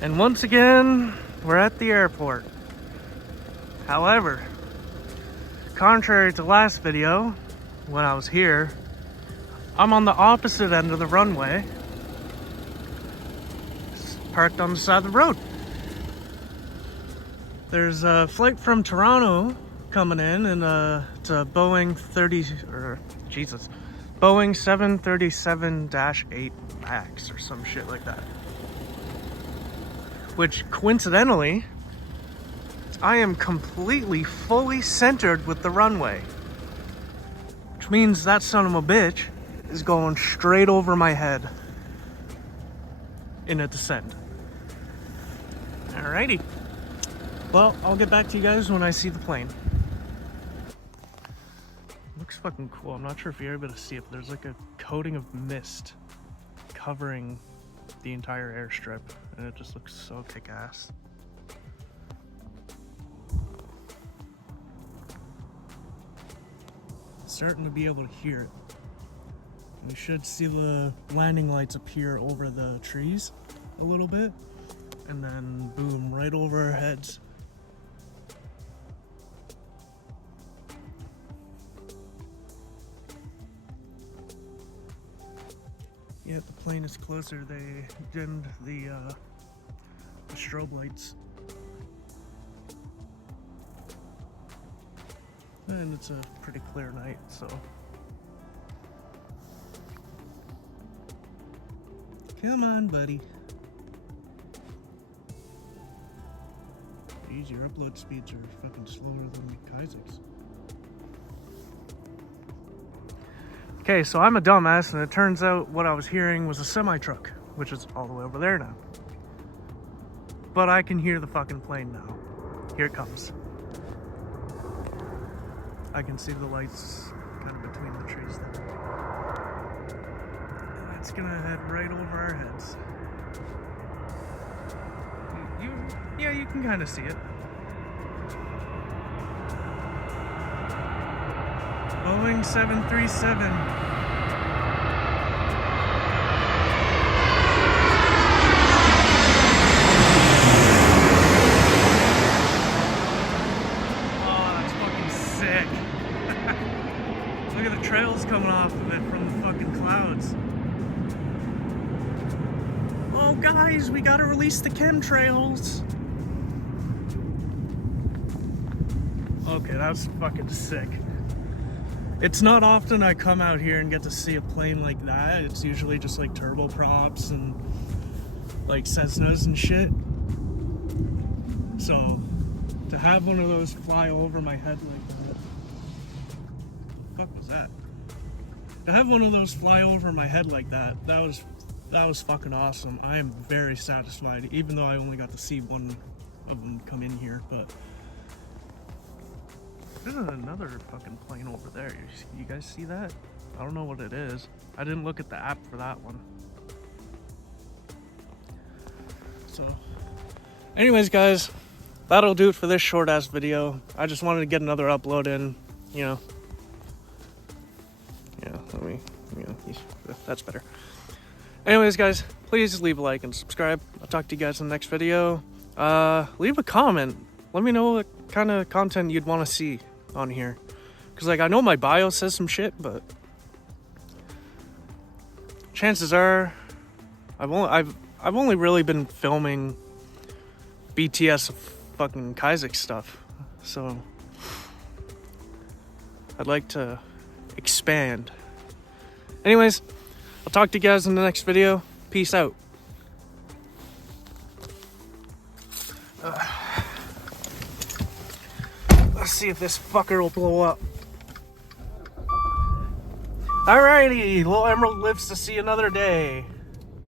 And once again, we're at the airport. However, contrary to last video, when I was here, I'm on the opposite end of the runway, parked on the side of the road. There's a flight from Toronto coming in, and it's a Boeing 737-8 Max or some shit like that. Which, coincidentally, I am completely fully centered with the runway. Which means that son of a bitch is going straight over my head in a descent. Alrighty. Well, I'll get back to you guys when I see the plane. Looks fucking cool. I'm not sure if you're able to see it, but there's like a coating of mist covering the entire airstrip, and it just looks so kick-ass. Starting to be able to hear it. You should see the landing lights appear over the trees a little bit, and then boom, right over our heads. Yeah, the plane is closer. They dimmed the strobe lights. And it's a pretty clear night, so. Come on, buddy. Jeez, your upload speeds are fucking slower than Isaac's. Okay, so I'm a dumbass, and it turns out what I was hearing was a semi-truck, which is all the way over there now. But I can hear the fucking plane now. Here it comes. I can see the lights kind of between the trees there. And it's gonna head right over our heads. Yeah, you can kind of see it. Boeing 737. Oh, that's fucking sick. Look at the trails coming off of it from the fucking clouds. Oh, guys, we gotta release the chemtrails. Okay, that's fucking sick. It's not often I come out here and get to see a plane like that. It's usually just like turboprops and like Cessnas and shit. So to have one of those fly over my head like that. What the fuck was that? To have one of those fly over my head like that, that was fucking awesome. I am very satisfied, even though I only got to see one of them come in here, but there's another fucking plane over there. You guys see that? I don't know what it is. I didn't look at the app for that one. So, anyways, guys, that'll do it for this short ass video. I just wanted to get another upload in, you know. Yeah, that's better. Anyways, guys, please leave a like and subscribe. I'll talk to you guys in the next video. Leave a comment. Let me know what kind of content you'd want to see on here, because like I know my bio says some shit, but chances are I've only really been filming BTS fucking Isaac stuff, so I'd like to expand. Anyways, I'll talk to you guys in the next video. Peace out. Let's see if this fucker will blow up. Alrighty, Lilemerald lives to see another day.